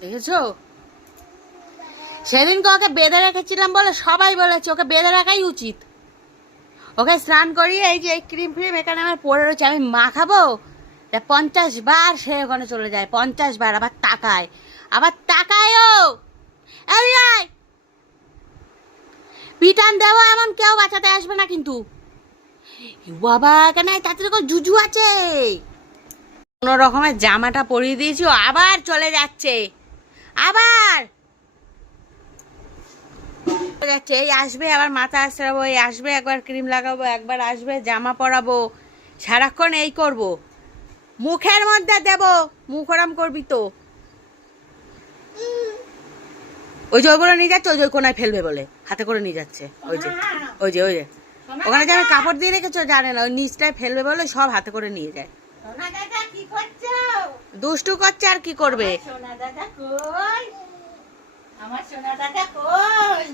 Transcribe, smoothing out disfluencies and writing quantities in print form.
দেখেছো, সেদিনকে ওকে বেঁধে রেখেছিলাম বলে সবাই বলেছে ওকে বেঁধে রাখাই উচিত। ওকে স্নান করিয়ে এই যে এই ক্রিম ফ্রিম এখানে আমার পড়ে রয়েছে, আমি মাখাবো 50 বার সে ওখানে চলে যায়, 50 বার আবার তাকায়ও। এই আয়, পিটান দেওয়া এমন কেউ বাঁচাতে আসবে না কিন্তু। বাবা কেন তাড়াতাড়ি করে জুজু আছে। কোনো রকমের জামাটা পরিয়ে দিয়েছি, ও আবার চলে যাচ্ছে, আবার যাচ্ছে। এই আসবে আবার মাথা আঁচড়াবো, এই আসবে একবার ক্রিম লাগাবো, একবার আসবে জামা পরাবো, সারাক্ষণ এই করব। মুখের মধ্যে দেব, মুখ ওরম করবি তো। ওই যে ওইগুলো নিয়ে যাচ্ছে, ওই যে ওই কোনায় ফেলবে বলে হাতে করে নিয়ে যাচ্ছে। ওই যে ওই যে ওই যে ওখানে যে আমি কাপড় দিয়ে রেখেছো জানে না, ওই নিচটায় ফেলবে বলে সব হাতে করে নিয়ে যায়। দুষ্টু করছে আর কি করবে। সোনা দাদা কই, আমার সোনা দাদা কই।